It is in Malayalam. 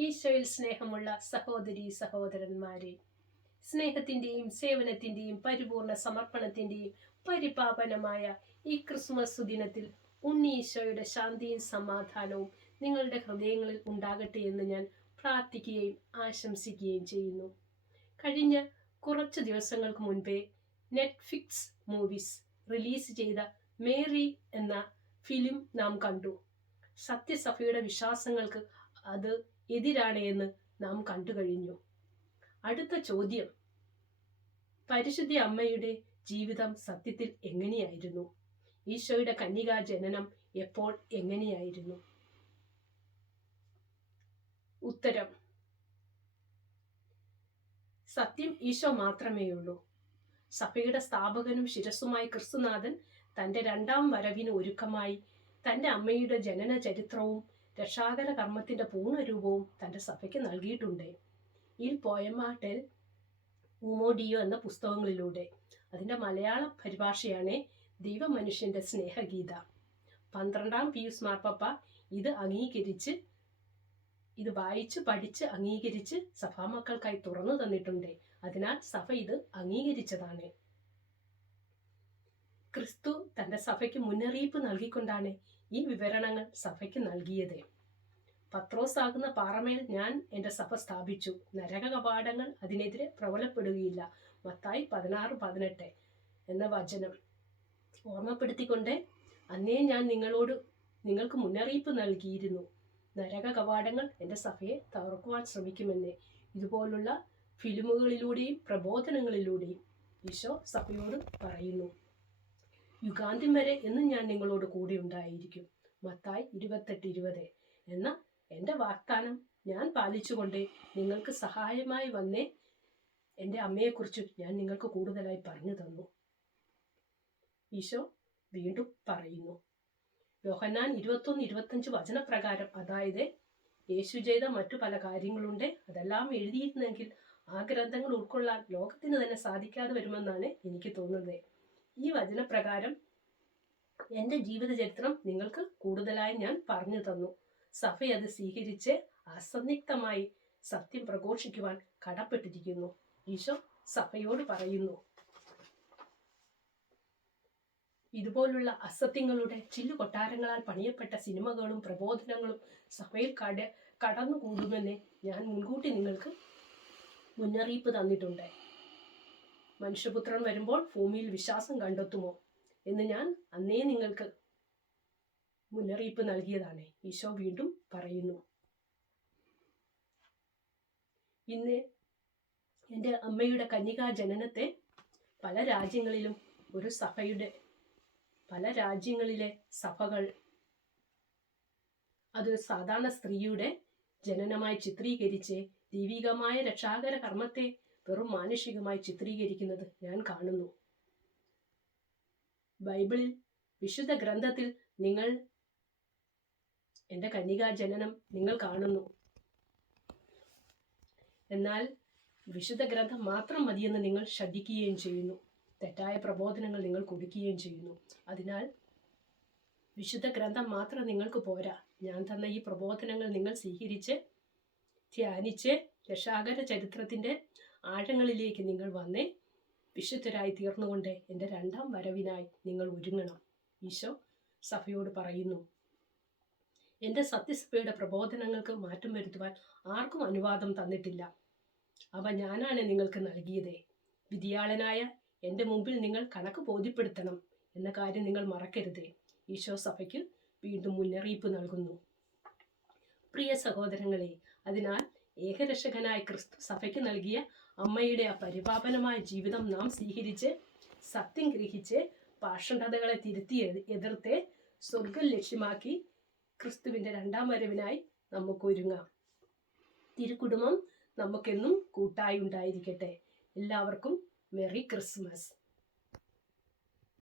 ഈശോയിൽ സ്നേഹമുള്ള സഹോദരി സഹോദരന്മാരെ സ്നേഹത്തിന്റെയും സേവനത്തിന്റെയും പരിപൂർണ സമർപ്പണത്തിന്റെയും പരിപാപനമായ ഈ ക്രിസ്മസ് ദിനത്തിൽ ഉണ്ണീശോയുടെ ശാന്തിയും സമാധാനവും നിങ്ങളുടെ ഹൃദയങ്ങളിൽ ഉണ്ടാകട്ടെ എന്ന് ഞാൻ പ്രാർത്ഥിക്കുകയും ആശംസിക്കുകയും ചെയ്യുന്നു. കഴിഞ്ഞ കുറച്ച് ദിവസങ്ങൾക്ക് മുൻപേ നെറ്റ്ഫ്ലിക്സ് മൂവീസ് റിലീസ് ചെയ്ത മേരി എന്ന ഫിലിം നാം കണ്ടു. സത്യസഭയുടെ വിശ്വാസങ്ങൾക്ക് അത് എതിരാണ് എന്ന് നാം കണ്ടു കഴിഞ്ഞു. അടുത്ത ചോദ്യം. പരിശുദ്ധ അമ്മയുടെ ജീവിതം സത്യത്തിൽ എങ്ങനെയായിരുന്നു? ഈശോയുടെ കന്യകാ ജനനം എപ്പോൾ എങ്ങനെയായിരുന്നു? ഉത്തരം. സത്യം ഈശോ മാത്രമേയുള്ളൂ സഭയുടെ സ്ഥാപകനും ശിരസുമായ ക്രിസ്തുനാഥൻ തന്റെ രണ്ടാം വരവിന് ഒരുക്കമായി തന്റെ അമ്മയുടെ ജനന ചരിത്രവും രക്ഷാകര കർമ്മത്തിന്റെ പൂർണരൂപവും തന്റെ സഭയ്ക്ക് നൽകിയിട്ടുണ്ട്. ഈ പോയമാട്ടെൽ ഉമോഡിയോ എന്ന പുസ്തകങ്ങളിലൂടെ. അതിന്റെ മലയാള പരിഭാഷയാണ് ദൈവമനുഷ്യന്റെ സ്നേഹഗീത. പന്ത്രണ്ടാം പിയൂസ് മാർപ്പപ്പ ഇത് അംഗീകരിച്ച് ഇത് വായിച്ച് പഠിച്ച് അംഗീകരിച്ച് സഭാമക്കൾക്കായി തുറന്നു തന്നിട്ടുണ്ട്. അതിനാൽ സഭ ഇത് അംഗീകരിച്ചതാണ്. ക്രിസ്തു തന്റെ സഭയ്ക്ക് മുന്നറിയിപ്പ് നൽകിക്കൊണ്ടാണ് ഈ വിവരണങ്ങൾ സഭയ്ക്ക് നൽകിയത്. പത്രോസാകുന്ന പാറമേൽ ഞാൻ എന്റെ സഭ സ്ഥാപിച്ചു. നരക കപാടങ്ങൾ അതിനെതിരെ പ്രബലപ്പെടുകയില്ല. മത്തായി പതിനാറ് പതിനെട്ട് എന്ന വചനം. ഓർമ്മപ്പെടുത്തിക്കൊണ്ട് അന്നേ ഞാൻ നിങ്ങളോട് നിങ്ങൾക്ക് മുന്നറിയിപ്പ് നൽകിയിരുന്നു. നരക കവാടങ്ങൾ എന്റെ സഭയെ തകർക്കുവാൻ ശ്രമിക്കുമെന്ന്. ഇതുപോലുള്ള ഫിലിമുകളിലൂടെയും പ്രബോധനങ്ങളിലൂടെയും ഈശോ സഭയോട് പറയുന്നു. യുഗാന്ത്യം വരെ എന്നും ഞാൻ നിങ്ങളോട് കൂടെ ഉണ്ടായിരിക്കും. മത്തായി ഇരുപത്തെട്ട് ഇരുപത്. എന്ന എന്റെ വാഗ്ദാനം ഞാൻ പാലിച്ചുകൊണ്ട് നിങ്ങൾക്ക് സഹായമായി വന്നേ. എന്റെ അമ്മയെക്കുറിച്ച് ഞാൻ നിങ്ങൾക്ക് കൂടുതലായി പറഞ്ഞു തന്നു. ഈശോ വീണ്ടും പറയുന്നു. യോഹന്നാൻ ഇരുപത്തൊന്ന് ഇരുപത്തഞ്ച് വചനപ്രകാരം അതായത് യേശു ചെയ്ത മറ്റു പല കാര്യങ്ങളുണ്ട്. അതെല്ലാം എഴുതിയിരുന്നെങ്കിൽ ആ ഗ്രന്ഥങ്ങൾ ഉൾക്കൊള്ളാൻ ലോകത്തിന് തന്നെ സാധിക്കാതെ വരുമെന്നാണ് എനിക്ക് തോന്നുന്നത്. ഈ വചനപ്രകാരം എന്റെ ജീവിത ചരിത്രം നിങ്ങൾക്ക് കൂടുതലായി ഞാൻ പറഞ്ഞു തന്നു. സഭ അത് സ്വീകരിച്ച് അസന്നിഗ്ധമായി സത്യം പ്രഘോഷിക്കുവാൻ കടപ്പെട്ടിരിക്കുന്നു. ഈശോ സഭയോട് പറയുന്നു ഇതുപോലുള്ള അസത്യങ്ങളുടെ ചില്ലു കൊട്ടാരങ്ങളാൽ പണിയപ്പെട്ട സിനിമകളും പ്രബോധനങ്ങളും സഭയിൽ കട കടന്നുകൂടുമെന്ന് ഞാൻ മുൻകൂട്ടി നിങ്ങൾക്ക് മുന്നറിയിപ്പ് തന്നിട്ടുണ്ട്. മനുഷ്യപുത്രൻ വരുമ്പോൾ ഭൂമിയിൽ വിശ്വാസം കണ്ടെത്തുമോ എന്ന് ഞാൻ അന്നേ നിങ്ങൾക്ക് മുന്നറിയിപ്പ് നൽകിയതാണ്. ഈശോ വീണ്ടും പറയുന്നു. ഇന്ന് എന്റെ അമ്മയുടെ കന്യകാ ജനനത്തെ പല രാജ്യങ്ങളിലും ഒരു സഭയുടെ പല രാജ്യങ്ങളിലെ സഭകൾ അത് സാധാരണ സ്ത്രീയുടെ ജനനമായി ചിത്രീകരിച്ച് ദൈവികമായ രക്ഷാകര കർമ്മത്തെ വെറും മാനുഷികമായി ചിത്രീകരിക്കുന്നത് ഞാൻ കാണുന്നു. ബൈബിളിൽ വിശുദ്ധ ഗ്രന്ഥത്തിൽ നിങ്ങൾ എന്റെ കന്യകാ ജനനം നിങ്ങൾ കാണുന്നു. എന്നാൽ വിശുദ്ധ ഗ്രന്ഥം മാത്രം മതിയെന്ന് നിങ്ങൾ ശ്രദ്ധിക്കുകയും ചെയ്യുന്നു. തെറ്റായ പ്രബോധനങ്ങൾ നിങ്ങൾ കൊടുക്കുകയും ചെയ്യുന്നു. അതിനാൽ വിശുദ്ധ ഗ്രന്ഥം മാത്രം നിങ്ങൾക്ക് പോരാ. ഞാൻ തന്ന ഈ പ്രബോധനങ്ങൾ നിങ്ങൾ സ്വീകരിച്ച് ധ്യാനിച്ച് രക്ഷാകര ചരിത്രത്തിന്റെ ആഴങ്ങളിലേക്ക് നിങ്ങൾ വന്നേ. വിശുദ്ധരായി തീർന്നുകൊണ്ട് എന്റെ രണ്ടാം വരവിനായി നിങ്ങൾ ഒരുങ്ങണം. ഈശോ സഭയോട് പറയുന്നു എന്റെ സത്യസഭയുടെ പ്രബോധനങ്ങൾക്ക് മാറ്റം വരുത്തുവാൻ ആർക്കും അനുവാദം തന്നിട്ടില്ല. അവ ഞാനാണ് നിങ്ങൾക്ക് നൽകിയത്. വിധിയാളനായ എന്റെ മുമ്പിൽ നിങ്ങൾ കണക്ക് ബോധ്യപ്പെടുത്തണം എന്ന കാര്യം നിങ്ങൾ മറക്കരുത്. ഈശോ സഭയ്ക്ക് വീണ്ടും മുന്നറിയിപ്പ് നൽകുന്നു. പ്രിയ സഹോദരങ്ങളെ അതിനാൽ ഏകരക്ഷകനായ ക്രിസ്തു സഭയ്ക്ക് നൽകിയ അമ്മയുടെ ആ പരിപാപനമായ ജീവിതം നാം സ്വീകരിച്ച് സത്യം ഗ്രഹിച്ച് പാഷണ്ഡതകളെ തിരുത്തി എതിർത്ത് സ്വർഗം ലക്ഷ്യമാക്കി ക്രിസ്തുവിന്റെ രണ്ടാം വരവിനായി നമുക്ക് ഒരുങ്ങാം. തിരുക്കുടുംബം നമുക്കെന്നും കൂട്ടായി ഉണ്ടായിരിക്കട്ടെ. എല്ലാവർക്കും മെറി ക്രിസ്മസ്.